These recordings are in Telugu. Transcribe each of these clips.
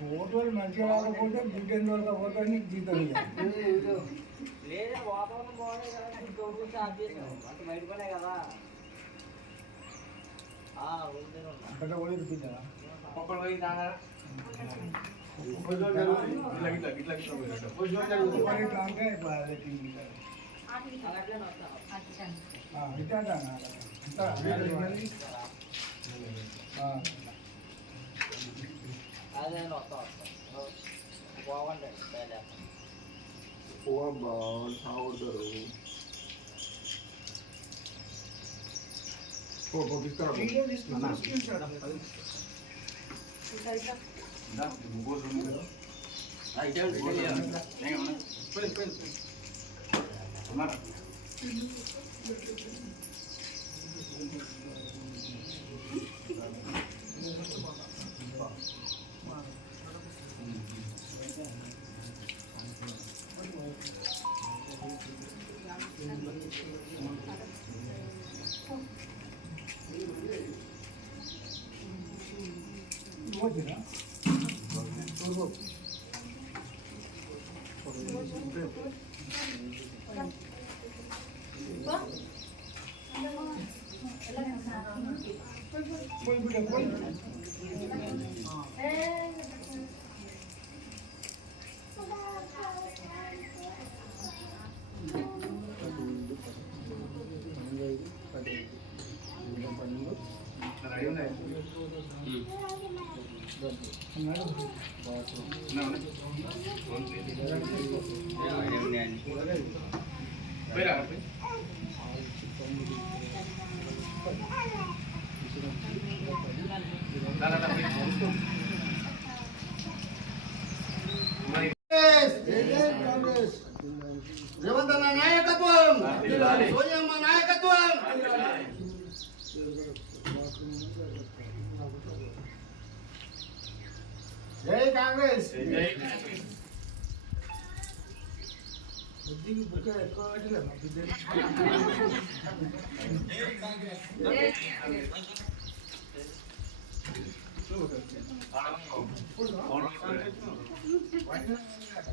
ఫోటోలు మంచిగా రాకపోతే బిడ్డెన్ దొరకపోతే నీకు జీతం ఇవ్వాలి లేదు వాతావరణం బాగుంది కదా ఇంకొకటి స్టార్ట్ చేసాం అంటే బయట పడే కదా ఆ, ఉంది ఉన్నా. అక్కడ పోయి బిడ్డ ఒక్కడు పోయి తాగా అలాగే వస్తాం. అదే నేను 뭐지라? 그거 뭘 그래 뭘 그래 రేవంత్ అన్న నాయకత్వం సోనియమ్మ నాయకత్వం జై కాంగ్రెస్ బుద్ధికి బుక్క ఎక్కువ పెట్టలే మా బిడ్డ కూరగాయలు వండులేమో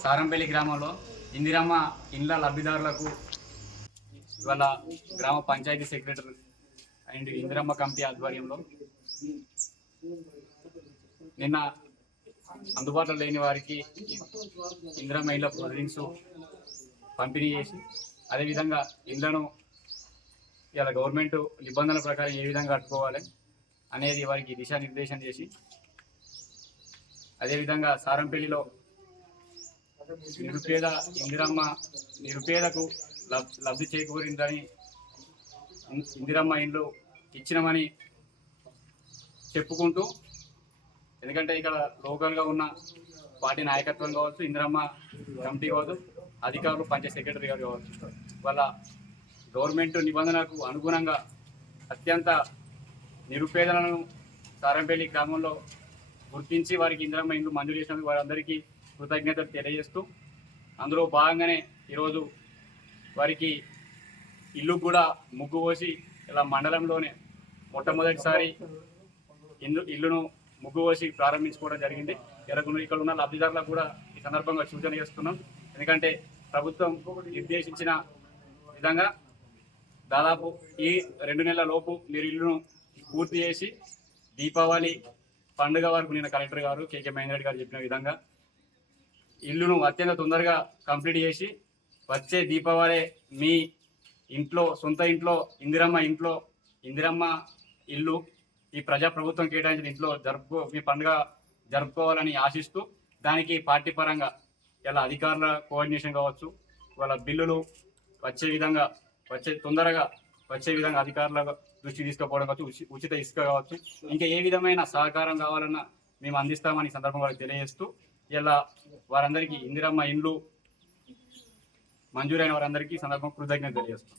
సారంపల్లి గ్రామంలో ఇందిరమ్మ ఇండ్ల లబ్ధిదారులకు ఇవాళ గ్రామ panchayat secretary and Indiramma committee ఆధ్వర్యంలో నిన్న అందుబాటులో లేని వారికి ఇందిరమ్మ ఇండ్ల డ్రింక్స్ పంపిణీ చేసి అదేవిధంగా ఇండ్లను ఇలా గవర్నమెంట్ నిబంధనల ప్రకారం ఏ విధంగా కట్టుకోవాలి అనేది వారికి దిశానిర్దేశం చేసి అదేవిధంగా సారంపల్లిలో నిరుపేద ఇందిరమ్మ నిరుపేదకు లబ్ లబ్ధి చేకూరిందని ఇందిరమ్మ ఇండ్లు ఇచ్చినామని చెప్పుకుంటూ ఎందుకంటే ఇక్కడ లోకల్గా ఉన్న పార్టీ నాయకత్వం కావచ్చు ఇందిరమ్మ కమిటీ కావచ్చు అధికారులు పంచాయత్ సెక్రటరీ గారు కావచ్చు. వాళ్ళ గవర్నమెంట్ నిబంధనలకు అనుగుణంగా అత్యంత నిరుపేదలను సారంపల్లి గ్రామంలో గుర్తించి వారికి ఇందిరమ్మ ఇండ్లు మంజూరు చేసినందుకు వారందరికీ కృతజ్ఞతలు తెలియజేస్తూ అందులో భాగంగానే ఈరోజు వారికి ఇల్లు కూడా ముగ్గు పోసి ఇలా మండలంలోనే మొట్టమొదటిసారి ఇల్లు ఇల్లును ముగ్గు పోసి ప్రారంభించుకోవడం జరిగింది. ఇక్కడ ఇక్కడ ఉన్న లబ్ధిదారులకు కూడా ఈ సందర్భంగా సూచన చేస్తున్నాం. ఎందుకంటే ప్రభుత్వం నిర్దేశించిన విధంగా దాదాపు ఈ రెండు నెలల లోపు మీరు ఇల్లును పూర్తి చేసి దీపావళి పండుగ వరకు నిన్న కలెక్టర్ గారు కేకే మహేందర్ గారు చెప్పిన విధంగా ఇల్లును అత్యంత తొందరగా కంప్లీట్ చేసి వచ్చే దీపావళి మీ ఇంట్లో సొంత ఇంట్లో ఇందిరమ్మ ఇంట్లో ఇందిరమ్మ ఇల్లు ఈ ప్రజా ప్రభుత్వం కేటాయించిన ఇంట్లో జరుపుకో మీ పండుగ జరుపుకోవాలని ఆశిస్తూ దానికి పార్టీ పరంగా ఇలా అధికారుల కోఆర్డినేషన్ కావచ్చు వాళ్ళ బిల్లులు వచ్చే విధంగా వచ్చే తొందరగా వచ్చే విధంగా అధికారుల దృష్టి తీసుకుపోవడం కావచ్చు ఉచిత ఇసుక కావచ్చు ఇంకా ఏ విధమైన సహకారం కావాలన్నా మేము అందిస్తామని ఈ సందర్భంగా తెలియజేస్తూ ఇలా వారందరికీ ఇందిరమ్మ ఇండ్లు మంజూరైన వారందరికీ సందర్భం కృతజ్ఞత తెలియజేస్తాం